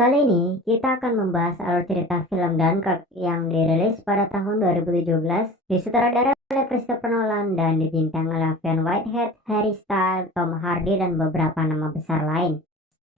Kali ini kita akan membahas alur cerita film Dunkirk yang dirilis pada tahun 2017, disutradarai oleh Christopher Nolan dan dibintangi oleh Van Whitehead, Harry Styles, Tom Hardy, dan beberapa nama besar lain.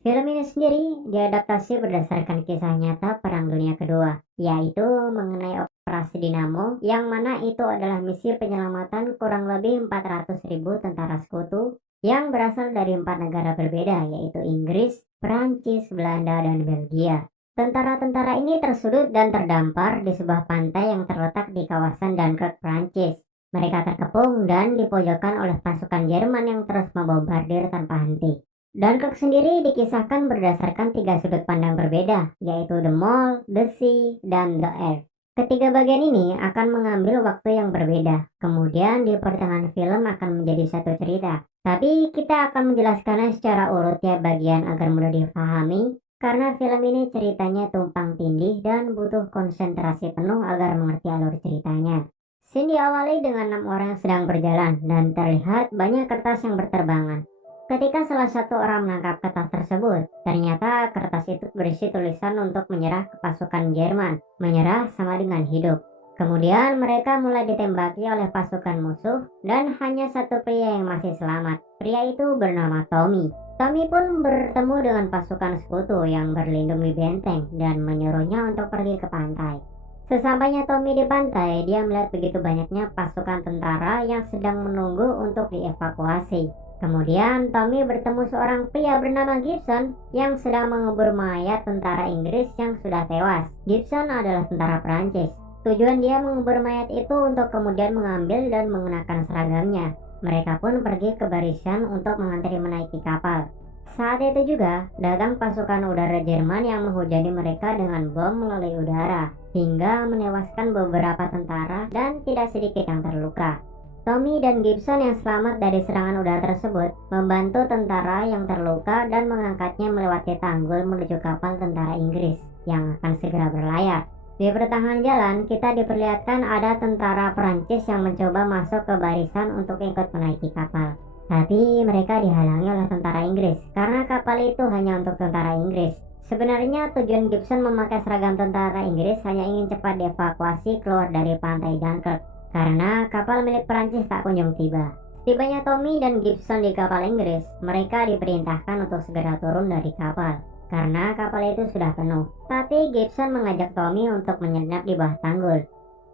Film ini sendiri diadaptasi berdasarkan kisah nyata Perang Dunia Kedua, yaitu mengenai Operasi Dinamo, yang mana itu adalah misi penyelamatan kurang lebih 400.000 tentara sekutu yang berasal dari 4 negara berbeda, yaitu Inggris, Perancis, Belanda, dan Belgia. Tentara-tentara ini tersudut dan terdampar di sebuah pantai yang terletak di kawasan Dunkirk, Perancis. Mereka terkepung dan dipojokkan oleh pasukan Jerman yang terus membombardir tanpa henti. Dunkirk sendiri dikisahkan berdasarkan 3 sudut pandang berbeda, yaitu the mall, the sea, dan the air. Ketiga bagian ini akan mengambil waktu yang berbeda, kemudian di pertengahan film akan menjadi satu cerita. Tapi kita akan menjelaskannya secara urut ya bagian agar mudah dipahami, karena film ini ceritanya tumpang tindih dan butuh konsentrasi penuh agar mengerti alur ceritanya. Scene diawali dengan 6 orang yang sedang berjalan dan terlihat banyak kertas yang berterbangan. Ketika salah satu orang menangkap kertas tersebut, ternyata kertas itu berisi tulisan untuk menyerah ke pasukan Jerman. Menyerah sama dengan hidup. Kemudian mereka mulai ditembaki oleh pasukan musuh dan hanya satu pria yang masih selamat. Pria itu bernama Tommy. Tommy pun bertemu dengan pasukan sekutu yang berlindung di benteng dan menyuruhnya untuk pergi ke pantai. Sesampainya Tommy di pantai, dia melihat begitu banyaknya pasukan tentara yang sedang menunggu untuk dievakuasi. Kemudian Tommy bertemu seorang pria bernama Gibson yang sedang mengubur mayat tentara Inggris yang sudah tewas. Gibson adalah tentara Perancis. Tujuan dia mengubur mayat itu untuk kemudian mengambil dan mengenakan seragamnya. Mereka pun pergi ke barisan untuk mengantri menaiki kapal. Saat itu juga datang pasukan udara Jerman yang menghujani mereka dengan bom melalui udara, hingga menewaskan beberapa tentara dan tidak sedikit yang terluka. Tommy dan Gibson yang selamat dari serangan udara tersebut membantu tentara yang terluka dan mengangkatnya melewati tanggul menuju kapal tentara Inggris yang akan segera berlayar. Di pertengahan jalan, kita diperlihatkan ada tentara Perancis yang mencoba masuk ke barisan untuk ikut menaiki kapal. Tapi mereka dihalangi oleh tentara Inggris karena kapal itu hanya untuk tentara Inggris. Sebenarnya tujuan Gibson memakai seragam tentara Inggris hanya ingin cepat dievakuasi keluar dari pantai Dunkirk, karena kapal milik Perancis tak kunjung tiba. Tibanya Tommy dan Gibson di kapal Inggris, mereka diperintahkan untuk segera turun dari kapal, karena kapal itu sudah penuh. Tapi Gibson mengajak Tommy untuk menyelinap di bawah tanggul.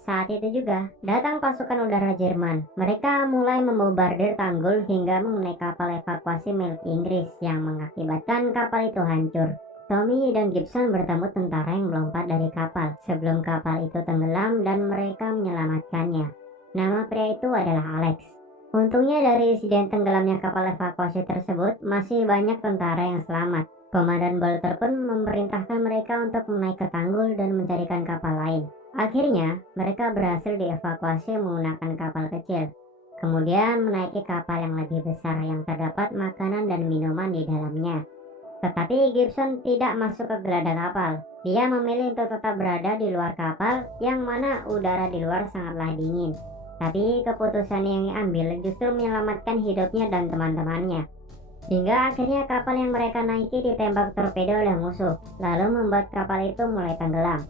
Saat itu juga, datang pasukan udara Jerman. Mereka mulai membombardir tanggul hingga mengenai kapal evakuasi milik Inggris yang mengakibatkan kapal itu hancur. Tommy dan Gibson bertemu tentara yang melompat dari kapal sebelum kapal itu tenggelam dan mereka menyelamatkannya. Nama pria itu adalah Alex. Untungnya dari insiden tenggelamnya kapal evakuasi tersebut masih banyak tentara yang selamat. Komandan Bolter pun memerintahkan mereka untuk menaik ke tanggul dan mencarikan kapal lain. Akhirnya mereka berhasil dievakuasi menggunakan kapal kecil. Kemudian menaiki kapal yang lebih besar yang terdapat makanan dan minuman di dalamnya. Tetapi Gibson tidak masuk ke geladak kapal. Dia memilih untuk tetap berada di luar kapal yang mana udara di luar sangatlah dingin. Tapi keputusan yang diambil justru menyelamatkan hidupnya dan teman-temannya. Hingga akhirnya kapal yang mereka naiki ditembak torpedo oleh musuh, lalu membuat kapal itu mulai tenggelam.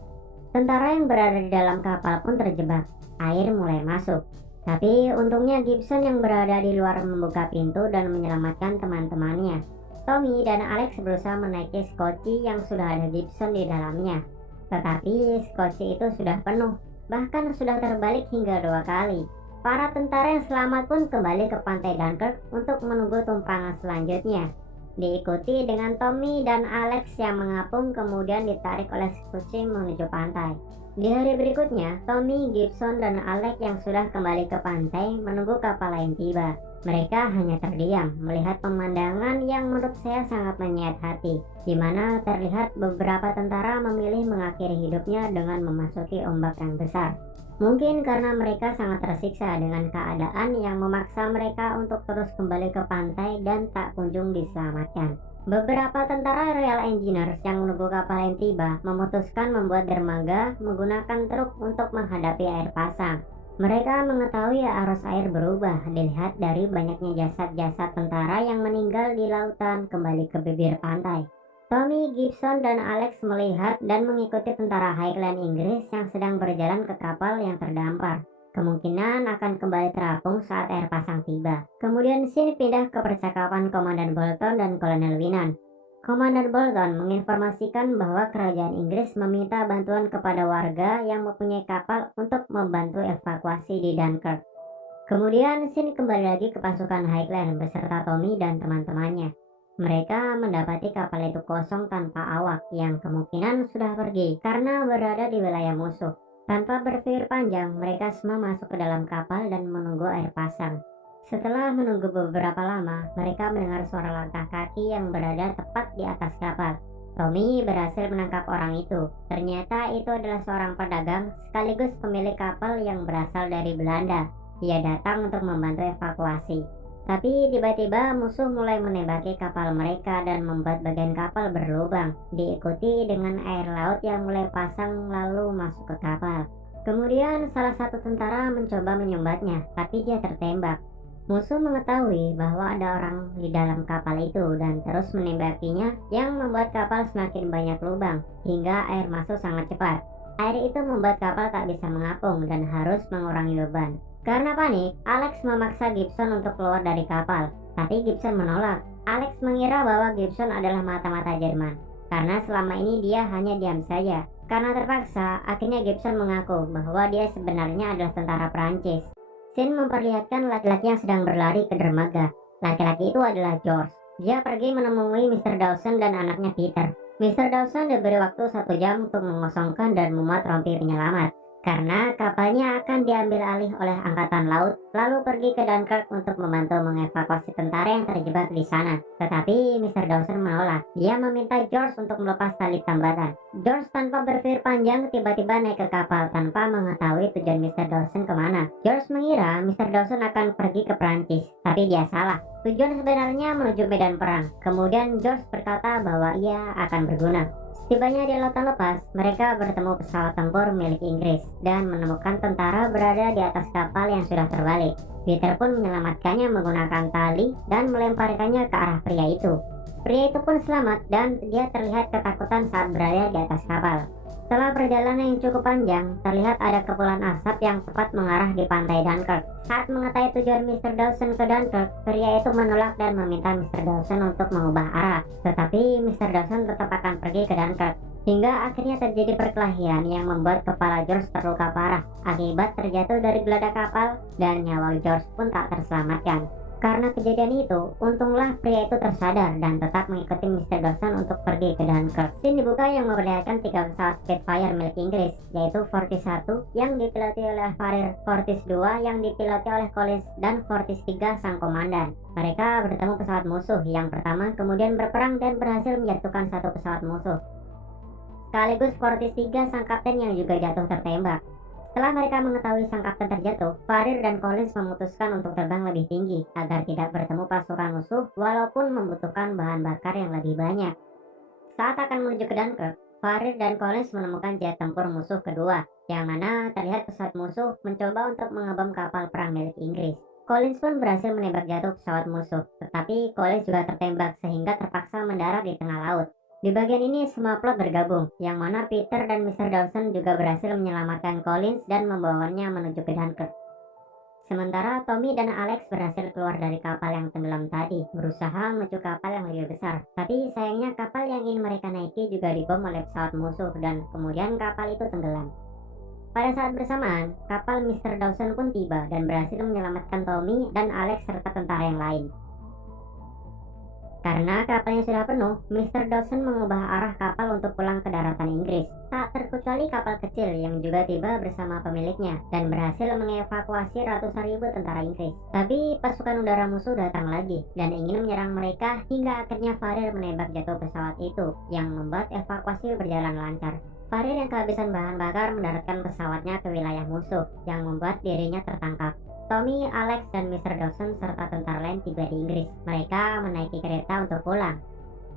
Tentara yang berada di dalam kapal pun terjebak. Air mulai masuk. Tapi untungnya Gibson yang berada di luar membuka pintu dan menyelamatkan teman-temannya. Tommy dan Alex berusaha menaiki skoci yang sudah ada Gibson di dalamnya. Tetapi skoci itu sudah penuh, bahkan sudah terbalik hingga 2 kali. Para tentara yang selamat pun kembali ke pantai Dunkirk untuk menunggu tumpangan selanjutnya. Diikuti dengan Tommy dan Alex yang mengapung kemudian ditarik oleh skoci menuju pantai. Di hari berikutnya, Tommy, Gibson, dan Alex yang sudah kembali ke pantai menunggu kapal lain tiba. Mereka hanya terdiam melihat pemandangan yang menurut saya sangat menyayat hati, di mana terlihat beberapa tentara memilih mengakhiri hidupnya dengan memasuki ombak yang besar. Mungkin karena mereka sangat tersiksa dengan keadaan yang memaksa mereka untuk terus kembali ke pantai dan tak kunjung diselamatkan. Beberapa tentara Royal Engineers yang menunggu kapal yang tiba memutuskan membuat dermaga menggunakan truk untuk menghadapi air pasang. Mereka mengetahui arus air berubah dilihat dari banyaknya jasad-jasad tentara yang meninggal di lautan kembali ke bibir pantai. Tommy, Gibson, dan Alex melihat dan mengikuti tentara Highland Inggris yang sedang berjalan ke kapal yang terdampar. Kemungkinan akan kembali terapung saat air pasang tiba. Kemudian scene pindah ke percakapan Komandan Bolton dan Kolonel Winan. Komandan Bolton menginformasikan bahwa kerajaan Inggris meminta bantuan kepada warga yang mempunyai kapal untuk membantu evakuasi di Dunkirk. Kemudian scene kembali lagi ke pasukan Highland beserta Tommy dan teman-temannya. Mereka mendapati kapal itu kosong tanpa awak yang kemungkinan sudah pergi karena berada di wilayah musuh. Tanpa berpikir panjang, mereka semua masuk ke dalam kapal dan menunggu air pasang. Setelah menunggu beberapa lama, mereka mendengar suara langkah kaki yang berada tepat di atas kapal. Tommy berhasil menangkap orang itu. Ternyata itu adalah seorang pedagang sekaligus pemilik kapal yang berasal dari Belanda. Ia datang untuk membantu evakuasi. Tapi tiba-tiba musuh mulai menembaki kapal mereka dan membuat bagian kapal berlubang, diikuti dengan air laut yang mulai pasang lalu masuk ke kapal. Kemudian salah satu tentara mencoba menyumbatnya, tapi dia tertembak. Musuh mengetahui bahwa ada orang di dalam kapal itu dan terus menembakinya yang membuat kapal semakin banyak lubang, hingga air masuk sangat cepat. Air itu membuat kapal tak bisa mengapung dan harus mengurangi beban. Karena panik, Alex memaksa Gibson untuk keluar dari kapal, tapi Gibson menolak. Alex mengira bahwa Gibson adalah mata-mata Jerman, karena selama ini dia hanya diam saja. Karena terpaksa, akhirnya Gibson mengaku bahwa dia sebenarnya adalah tentara Prancis. Scene memperlihatkan laki-laki yang sedang berlari ke dermaga. Laki-laki itu adalah George. Dia pergi menemui Mr. Dawson dan anaknya Peter. Mr. Dawson diberi waktu 1 jam untuk mengosongkan dan memuat rompi penyelamat, karena kapalnya akan diambil alih oleh Angkatan Laut, lalu pergi ke Dunkirk untuk membantu mengevakuasi tentara yang terjebak di sana. Tetapi Mr. Dawson menolak. Dia meminta George untuk melepas tali tambatan. George tanpa berpikir panjang tiba-tiba naik ke kapal tanpa mengetahui tujuan Mr. Dawson kemana. George mengira Mr. Dawson akan pergi ke Prancis, tapi dia salah. Tujuan sebenarnya menuju medan perang. Kemudian George berkata bahwa ia akan berguna. Tibanya di lautan lepas, mereka bertemu pesawat tempur milik Inggris dan menemukan tentara berada di atas kapal yang sudah terbalik. Peter pun menyelamatkannya menggunakan tali dan melemparkannya ke arah pria itu. Pria itu pun selamat dan dia terlihat ketakutan saat berada di atas kapal. Setelah perjalanan yang cukup panjang, terlihat ada kepulan asap yang tepat mengarah di pantai Dunkirk. Saat mengetahui tujuan Mr. Dawson ke Dunkirk, pria itu menolak dan meminta Mr. Dawson untuk mengubah arah. Tetapi Mr. Dawson tetap akan pergi ke Dunkirk. Hingga akhirnya terjadi perkelahian yang membuat kepala George terluka parah akibat terjatuh dari geladak kapal dan nyawa George pun tak terselamatkan. Karena kejadian itu, untunglah pria itu tersadar dan tetap mengikuti Mr. Dawson untuk pergi ke Dunkirk. Scene dibuka yang memperlihatkan 3 pesawat Spitfire milik Inggris, yaitu Fortis 1 yang dipiloti oleh Farir, Fortis 2 yang dipiloti oleh Collins, dan Fortis 3 sang komandan. Mereka bertemu pesawat musuh yang pertama, kemudian berperang dan berhasil menjatuhkan 1 pesawat musuh. Sekaligus Fortis 3 sang kapten yang juga jatuh tertembak. Setelah mereka mengetahui sang kapten terjatuh, Farir dan Collins memutuskan untuk terbang lebih tinggi agar tidak bertemu pasukan musuh walaupun membutuhkan bahan bakar yang lebih banyak. Saat akan menuju ke Dunkirk, Farir dan Collins menemukan jet tempur musuh kedua, yang mana terlihat pesawat musuh mencoba untuk mengebom kapal perang milik Inggris. Collins pun berhasil menembak jatuh pesawat musuh, tetapi Collins juga tertembak sehingga terpaksa mendarat di tengah laut. Di bagian ini semua plot bergabung, yang mana Peter dan Mr. Dawson juga berhasil menyelamatkan Collins dan membawanya menuju ke Dunkirk. Sementara Tommy dan Alex berhasil keluar dari kapal yang tenggelam tadi, berusaha menuju kapal yang lebih besar. Tapi sayangnya kapal yang ingin mereka naiki juga dibom oleh pesawat musuh dan kemudian kapal itu tenggelam. Pada saat bersamaan, kapal Mr. Dawson pun tiba dan berhasil menyelamatkan Tommy dan Alex serta tentara yang lain. Karena kapalnya sudah penuh, Mr. Dawson mengubah arah kapal untuk pulang ke daratan Inggris. Tak terkecuali kapal kecil yang juga tiba bersama pemiliknya dan berhasil mengevakuasi ratusan ribu tentara Inggris. Tapi pasukan udara musuh datang lagi dan ingin menyerang mereka hingga akhirnya Farir menembak jatuh pesawat itu yang membuat evakuasi berjalan lancar. Farir yang kehabisan bahan bakar mendaratkan pesawatnya ke wilayah musuh yang membuat dirinya tertangkap. Tommy, Alex, dan Mr. Dawson serta tentara lain tiba di Inggris. Mereka menaiki kereta untuk pulang.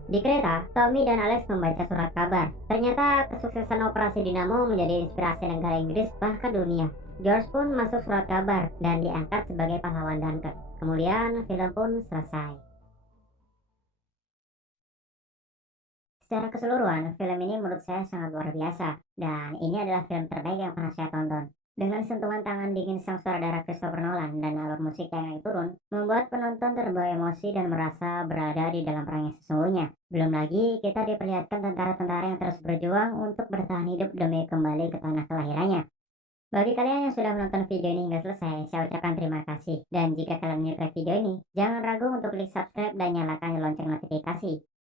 Di kereta, Tommy dan Alex membaca surat kabar. Ternyata kesuksesan operasi Dinamo menjadi inspirasi negara Inggris bahkan dunia. George pun masuk surat kabar dan diangkat sebagai pahlawan Dunkirk. Kemudian film pun selesai. Secara keseluruhan, film ini menurut saya sangat luar biasa, dan ini adalah film terbaik yang pernah saya tonton. Dengan sentuhan tangan dingin sang sutradara Christopher Nolan dan alur musik yang naik turun, membuat penonton terbawa emosi dan merasa berada di dalam perang yang sesungguhnya. Belum lagi, kita diperlihatkan tentara-tentara yang terus berjuang untuk bertahan hidup demi kembali ke tanah kelahirannya. Bagi kalian yang sudah menonton video ini hingga selesai, saya ucapkan terima kasih. Dan jika kalian menyukai video ini, jangan ragu untuk klik subscribe dan nyalakan lonceng notifikasi